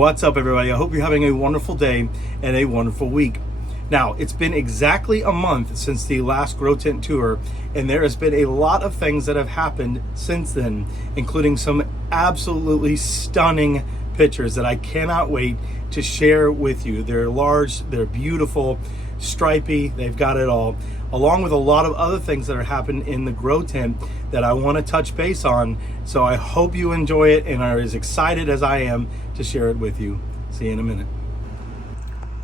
What's up, everybody? I hope you're having a wonderful day and a wonderful week. Now, it's been exactly a month since the last Grow Tent tour, and there has been a lot of things that have happened since then, including some absolutely stunning pictures that I cannot wait to share with you. They're large, they're beautiful, stripy, they've got it all, along with a lot of other things that are happening in the Grow Tent that I want to touch base on. So I hope you enjoy it and are as excited as I am to share it with you. See you in a minute.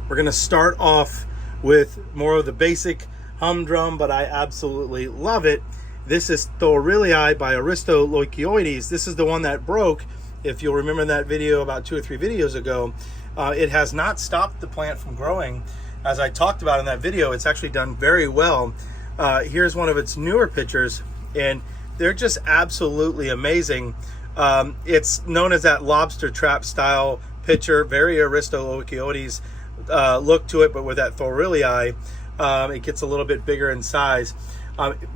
We're going to start off with more of the basic humdrum, but I absolutely love it. This is Thorilii by Aristolochioides. This is the one that broke. If you'll remember that video about 2 or 3 videos ago, it has not stopped the plant from growing. As I talked about in that video, it's actually done very well. Here's one of its newer pictures, and they're just absolutely amazing. It's known as that lobster trap style picture, very Aristolochioides look to it, but with that Thorilii, it gets a little bit bigger in size.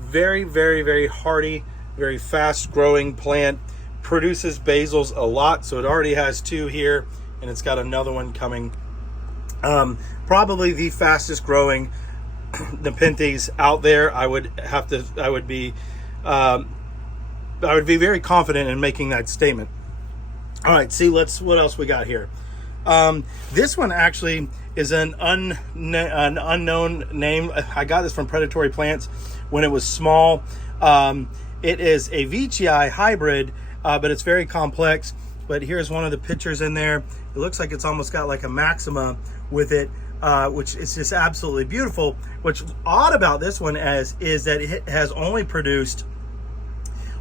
Very, very, very hardy, very fast growing plant. Produces basils a lot, so it already has 2 here, and it's got another one coming. Probably the fastest growing Nepenthes out there. I would be very confident in making that statement. All right, what else we got here. This one actually is an unknown name. I got this from Predatory Plants when it was small. It is a Veitchii hybrid, but it's very complex. But here's one of the pictures in there. It looks like it's almost got like a maxima with it, which is just absolutely beautiful. What's odd about this one is that it has only produced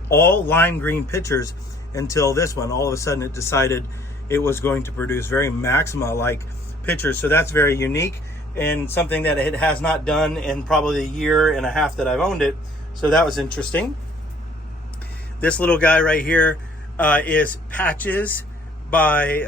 all lime green pictures until this one. All of a sudden it decided it was going to produce very maxima-like pictures. So that's very unique and something that it has not done in probably a year and a half that I've owned it. So that was interesting. This little guy right here is Patches by,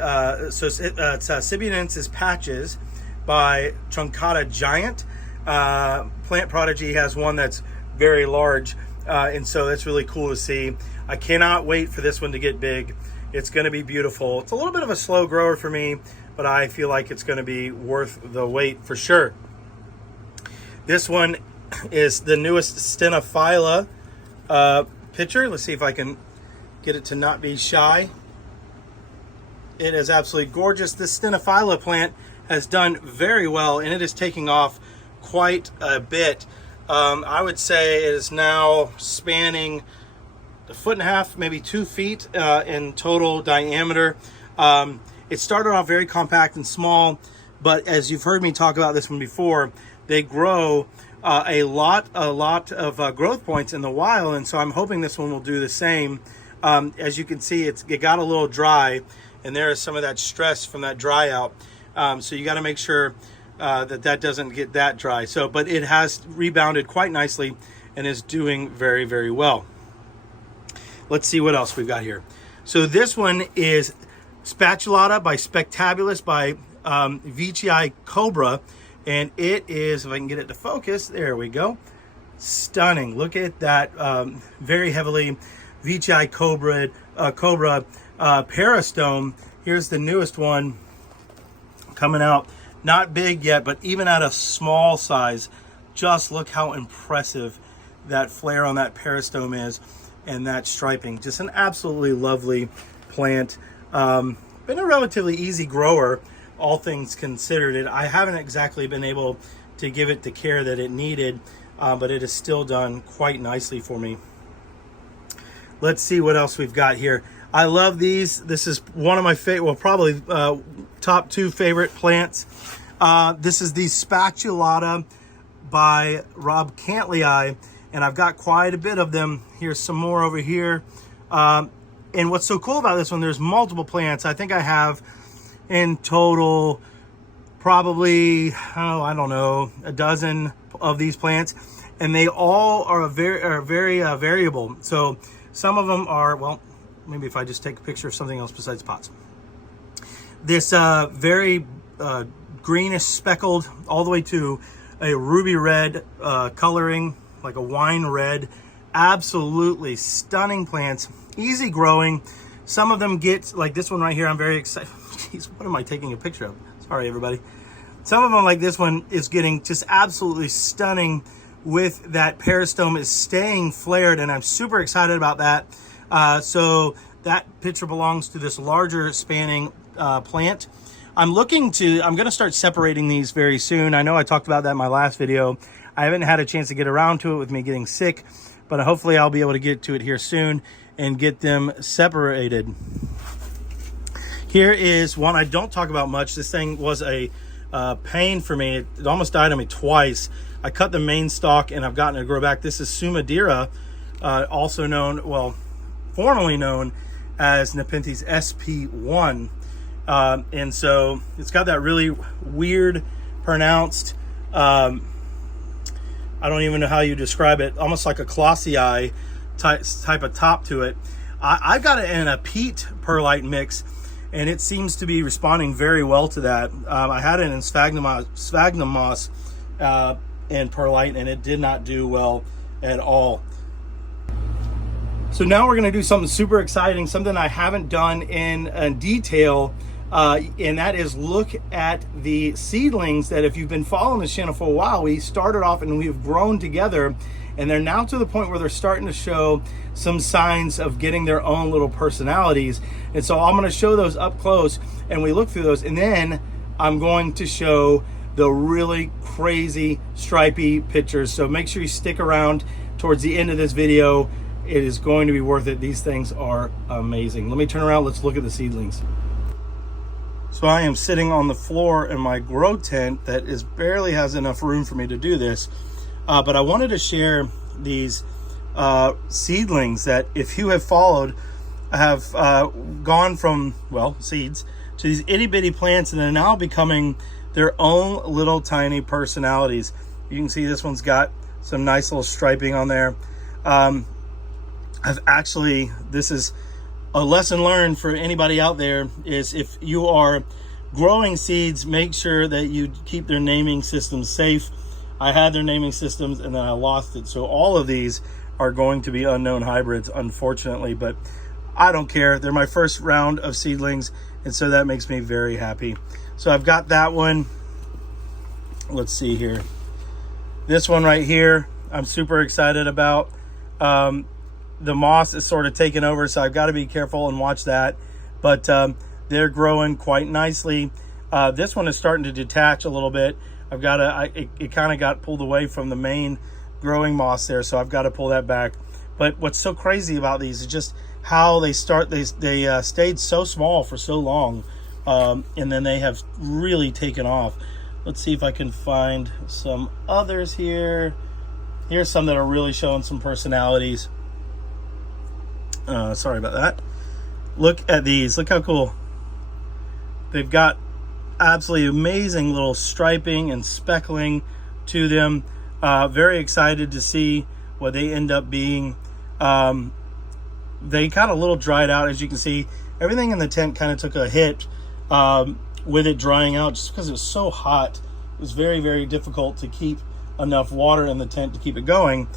Sibianensis Patches by Truncata Giant. Plant Prodigy has one that's very large, and so that's really cool to see. I cannot wait for this one to get big. It's going to be beautiful. It's a little bit of a slow grower for me, but I feel like it's going to be worth the wait for sure. This one is the newest Stena picture. Let's see if I can get it to not be shy. It is absolutely gorgeous. This Stena plant has done very well, and it is taking off quite a bit. I would say it is now spanning 1.5 feet, maybe 2 feet in total diameter. It started off very compact and small, but as you've heard me talk about this one before, they grow a lot of growth points in the wild, and so I'm hoping this one will do the same. As you can see, it got a little dry, and there is some of that stress from that dry out. So you got to make sure that doesn't get that dry. So, but it has rebounded quite nicely and is doing very, very well. Let's see what else we've got here. So this one is Spatulata by Spectabulus by Veitchii Cobra, and it is, if I can get it to focus, there we go. Stunning. Look at that very heavily Veitchii Cobra peristome. Here's the newest one coming out. Not big yet, but even at a small size, just look how impressive that flare on that peristome is, and that striping. Just an absolutely lovely plant. Been a relatively easy grower, all things considered. I haven't exactly been able to give it the care that it needed, but it has still done quite nicely for me. Let's see what else we've got here. I love these. This is one of my favorite, well, probably top 2 favorite plants. This is the Spatulata by Rob Cantley, and I've got quite a bit of them. Here's some more over here. And what's so cool about this one, there's multiple plants. I think I have in total probably, I don't know, a dozen of these plants, and they all are very variable. So some of them are, well, maybe if I just take a picture of something else besides pots. This very greenish speckled all the way to a ruby red coloring, like a wine red. Absolutely stunning plants, easy growing. Some of them get, like this one right here, I'm very excited. these, what am I taking a picture of? Sorry, everybody. Some of them, like this one, is getting just absolutely stunning with that peristome is staying flared, and I'm super excited about that. So that picture belongs to this larger spanning plant. I'm going to start separating these very soon. I know I talked about that in my last video. I haven't had a chance to get around to it with me getting sick, but hopefully I'll be able to get to it here soon and get them separated. Here is one I don't talk about much. This thing was a pain for me. It almost died on me twice. I cut the main stalk and I've gotten it to grow back. This is Sumadira, also known, well, formerly known as Nepenthes SP1. And so it's got that really weird, pronounced, I don't even know how you describe it, almost like a Colossi type of top to it. I've got it in a peat perlite mix, and it seems to be responding very well to that. I had it in sphagnum moss and perlite, and it did not do well at all. So now we're going to do something super exciting, something I haven't done in detail, and that is look at the seedlings that, if you've been following this channel for a while, we started off and we've grown together, and they're now to the point where they're starting to show some signs of getting their own little personalities. And so I'm going to show those up close, and we look through those, and then I'm going to show the really crazy stripy pictures. So make sure you stick around towards the end of this video. It is going to be worth it. These things are amazing. Let me turn around. Let's look at the seedlings. So I am sitting on the floor in my grow tent that barely has enough room for me to do this. But I wanted to share these seedlings that, if you have followed, have gone from, well, seeds to these itty bitty plants, and they're now becoming their own little tiny personalities. You can see this one's got some nice little striping on there. This is a lesson learned for anybody out there, is if you are growing seeds, make sure that you keep their naming systems safe. I had their naming systems and then I lost it. So all of these are going to be unknown hybrids, unfortunately, but I don't care. They're my first round of seedlings, and so that makes me very happy. So I've got that one. Let's see here. This one right here, I'm super excited about. The moss is sort of taken over, so I've got to be careful and watch that. But they're growing quite nicely. This one is starting to detach a little bit. I've got to, it kind of got pulled away from the main growing moss there, so I've got to pull that back. But what's so crazy about these is just how they stayed so small for so long, and then they have really taken off. Let's see if I can find some others here. Here's some that are really showing some personalities. Sorry about that. Look at these. Look how cool. They've got absolutely amazing little striping and speckling to them. Very excited to see what they end up being. They kind of a little dried out, as you can see. Everything in the tent kind of took a hit with it drying out, just because it was so hot. It was very, very difficult to keep enough water in the tent to keep it going.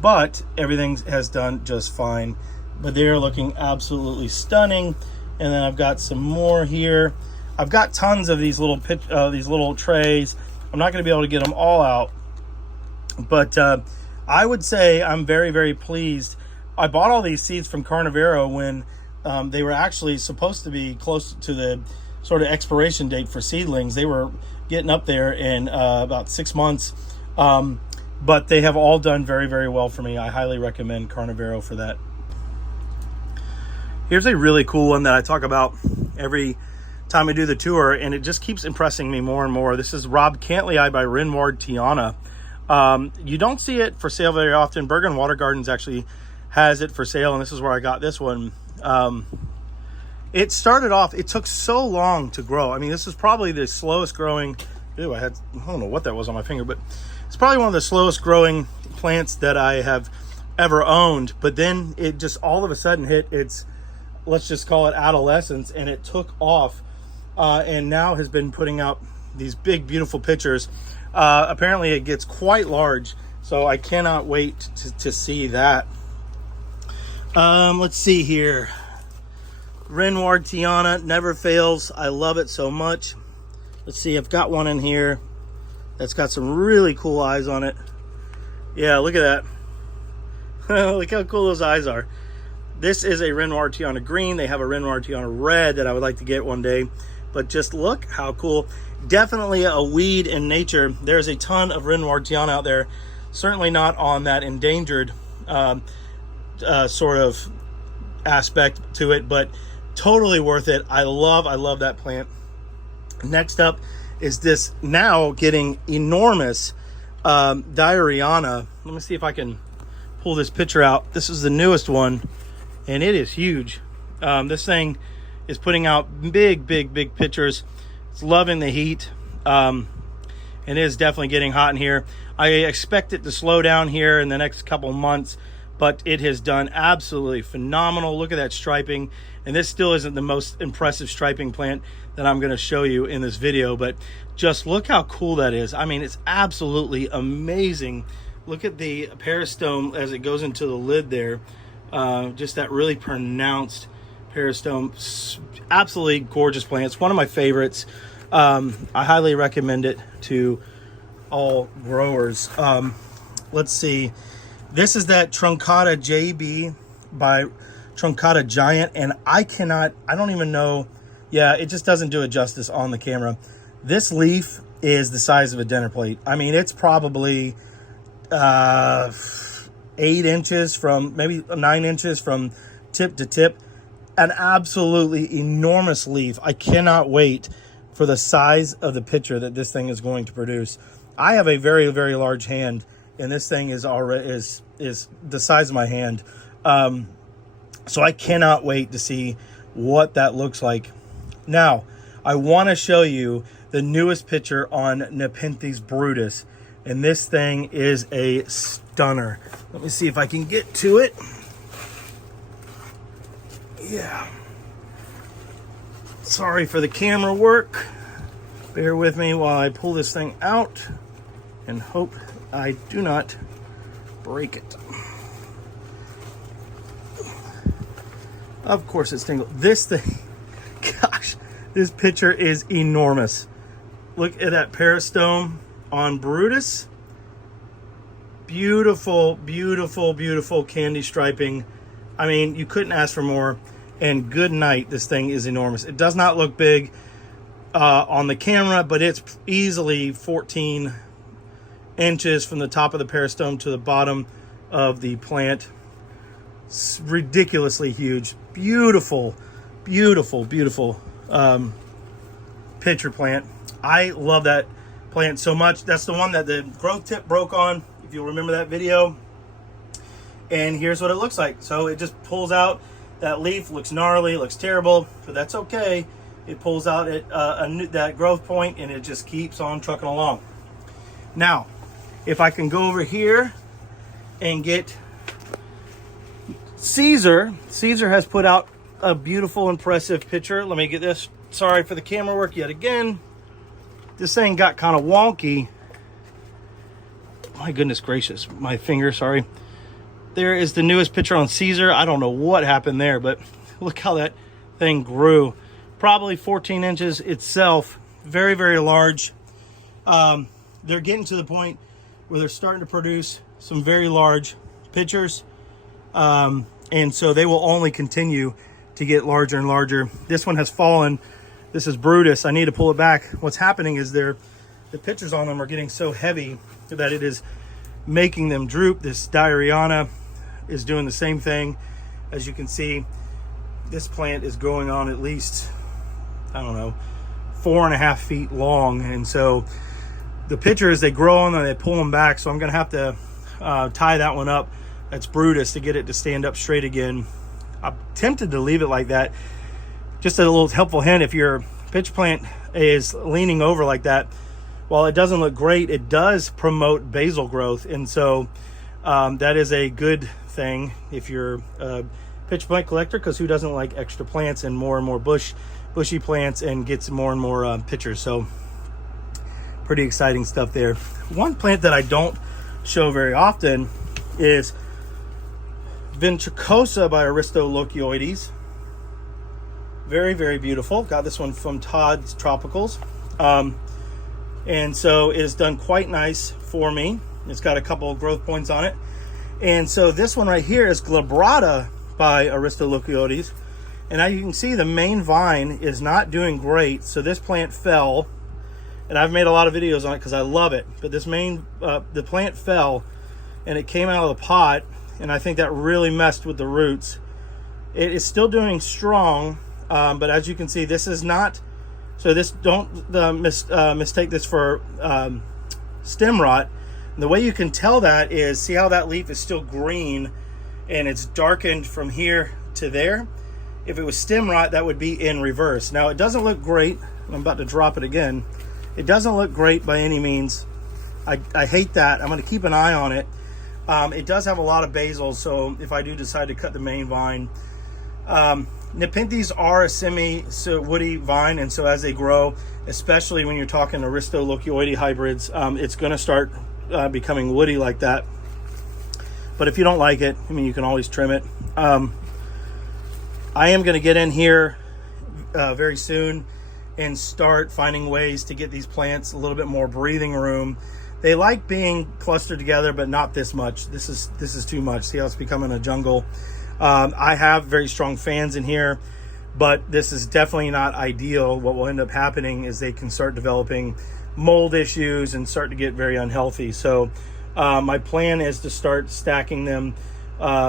But everything has done just fine. But they're looking absolutely stunning. And then I've got some more here. I've got tons of these little trays. I'm not going to be able to get them all out, but I would say I'm very, very pleased. I bought all these seeds from Carnivorous when they were actually supposed to be close to the sort of expiration date for seedlings. They were getting up there in about 6 months. But they have all done very, very well for me. I highly recommend Carnivorous for that. Here's a really cool one that I talk about every time I do the tour, and it just keeps impressing me more and more. This is Rob Cantley by Renardiana. You don't see it for sale very often. Bergen Water Gardens actually has it for sale, and this is where I got this one. It started off, it took so long to grow. I mean, this is probably the slowest growing, I don't know what that was on my finger, but it's probably one of the slowest growing plants that I have ever owned. But then it just all of a sudden hit its, let's just call it adolescence, and it took off, and now has been putting out these big, beautiful pictures. Apparently it gets quite large, so I cannot wait to see that. Let's see here. Renardiana never fails. I love it so much. Let's see, I've got one in here that's got some really cool eyes on it. Yeah, look at that. Look how cool those eyes are. This is a Renardiana green. They have a Renardiana red that I would like to get one day. But just look how cool. Definitely a weed in nature. There's a ton of Renardiana out there. Certainly not on that endangered sort of aspect to it, but totally worth it. I love that plant. Next up is this now getting enormous Diariana. Let me see if I can pull this picture out. This is the newest one, and it is huge. This thing is putting out big pictures. It's loving the heat. It is definitely getting hot in here. I expect it to slow down here in the next couple months, but it has done absolutely phenomenal. Look at that striping. And this still isn't the most impressive striping plant that I'm going to show you in this video, but just look how cool that is. I mean, it's absolutely amazing. Look at the peristome as it goes into the lid there. Just that really pronounced peristome. Absolutely gorgeous plant. It's one of my favorites. I highly recommend it to all growers. Let's see. This is that Truncata JB by Truncata Giant, and I don't even know. Yeah, it just doesn't do it justice on the camera. This leaf is the size of a dinner plate. I mean, it's probably 8 inches from, maybe 9 inches from tip to tip. An absolutely enormous leaf. I cannot wait for the size of the picture that this thing is going to produce. I have a very large hand, and this thing is already is the size of my hand. So I cannot wait to see what that looks like. Now, I want to show you the newest picture on Nepenthes Brutus, and this thing is a stunner. Let me see if I can get to it. Yeah. Sorry for the camera work. Bear with me while I pull this thing out and hope I do not break it. Of course it's tingled. This thing, gosh, this picture is enormous. Look at that peristome on Brutus. Beautiful candy striping. I mean, you couldn't ask for more. And good night, this thing is enormous. It does not look big on the camera, but it's easily 14 inches from the top of the peristome to the bottom of the plant. It's ridiculously huge. Beautiful pitcher plant. I love that plant so much. That's the one that the growth tip broke on, if you'll remember that video. And here's what it looks like. So it just pulls out. That leaf looks gnarly, looks terrible, but that's okay. It pulls out at that growth point, and it just keeps on trucking along. Now, if I can go over here and get Caesar. Caesar has put out a beautiful, impressive picture. Let me get this. Sorry for the camera work yet again. This thing got kind of wonky. My goodness gracious, my finger, sorry. There is the newest picture on Caesar. I don't know what happened there, but look how that thing grew. Probably 14 inches itself. Very large. They're getting to the point where they're starting to produce some very large pictures. And so they will only continue to get larger and larger. This one has fallen. This is Brutus. I need to pull it back. What's happening is the pictures on them are getting so heavy that it is making them droop. This Diariana is doing the same thing. As you can see, this plant is growing on at least, I don't know, 4.5 feet long. And so the pictures, they grow on and they pull them back. So I'm going to have to tie that one up. That's Brutus, to get it to stand up straight again. I'm tempted to leave it like that. Just a little helpful hint, if your pitch plant is leaning over like that, while it doesn't look great, it does promote basal growth. And so that is a good thing if you're a pitch plant collector, because who doesn't like extra plants and more bushy plants and gets more and more pitchers. So pretty exciting stuff there. One plant that I don't show very often is Ventricosa by Aristolochioides. Very, very beautiful. Got this one from Todd's Tropicals. And so it has done quite nice for me. It's got a couple of growth points on it. And so this one right here is Glabrata by Aristolochioides. And as you can see, the main vine is not doing great. So this plant fell, and I've made a lot of videos on it because I love it. But this the plant fell, and it came out of the pot, and I think that really messed with the roots. It is still doing strong, but as you can see, this is not. So this, don't mistake this for stem rot. And the way you can tell that is, see how that leaf is still green and it's darkened from here to there? If it was stem rot, that would be in reverse. Now, it doesn't look great. I'm about to drop it again. It doesn't look great by any means. I hate that. I'm going to keep an eye on it. It does have a lot of basils, so if I do decide to cut the main vine. Nepenthes are a semi-woody vine, and so as they grow, especially when you're talking Aristolochioides hybrids, it's going to start becoming woody like that. But if you don't like it, I mean, you can always trim it. I am going to get in here very soon and start finding ways to get these plants a little bit more breathing room. They like being clustered together, but not this much. This is too much. See how it's becoming a jungle? I have very strong fans in here, but this is definitely not ideal. What will end up happening is they can start developing mold issues and start to get very unhealthy. So my plan is to start stacking them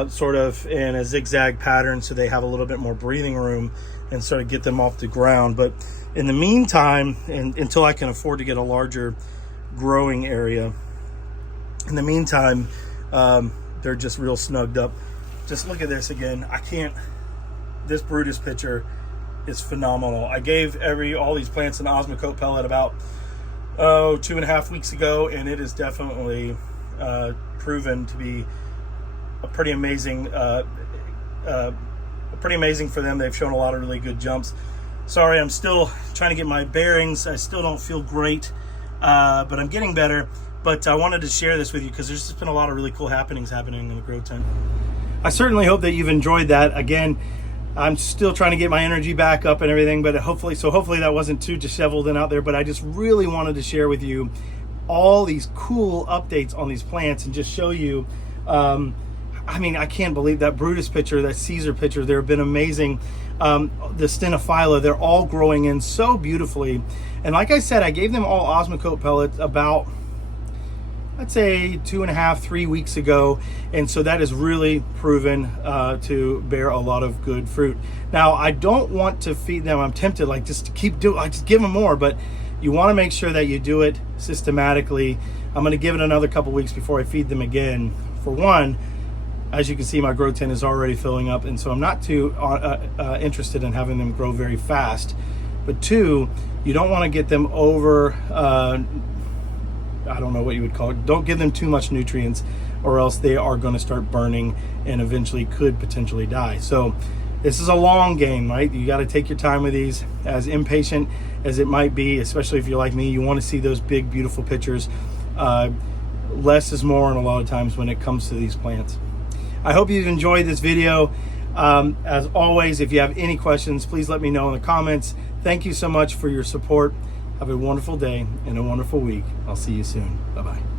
sort of in a zigzag pattern so they have a little bit more breathing room and sort of get them off the ground. But in the meantime, until I can afford to get a larger growing area, in the meantime, they're just real snugged up. Just look at this again. This Brutus picture is phenomenal. I gave all these plants an osmocote pellet about 2.5 weeks ago, and it is definitely proven to be a pretty amazing for them. They've shown a lot of really good jumps. Sorry, I'm still trying to get my bearings. I still don't feel great, but I'm getting better. But I wanted to share this with you because there's just been a lot of really cool happening in the grow tent. I certainly hope that you've enjoyed that. Again, I'm still trying to get my energy back up and everything, but hopefully that wasn't too disheveled and out there. But I just really wanted to share with you all these cool updates on these plants and just show you. I mean, I can't believe that Brutus picture, that Caesar picture. They've been amazing. The Stena, they're all growing in so beautifully. And like I said, I gave them all osmocote pellets about, I'd say 2.5, 3 weeks ago. And so that is really proven to bear a lot of good fruit. Now, I don't want to feed them. I'm tempted, like, just to keep doing, just give them more, but you want to make sure that you do it systematically. I'm going to give it another couple weeks before I feed them again. For one, as you can see, my grow tent is already filling up, and so I'm not too interested in having them grow very fast. But two, you don't want to get them over, I don't know what you would call it. Don't give them too much nutrients, or else they are going to start burning and eventually could potentially die. So this is a long game, right? You got to take your time with these. As impatient as it might be, especially if you're like me, you want to see those big, beautiful pictures. Less is more, and a lot of times when it comes to these plants. I hope you've enjoyed this video. As always, if you have any questions, please let me know in the comments. Thank you so much for your support. Have a wonderful day and a wonderful week. I'll see you soon. Bye-bye.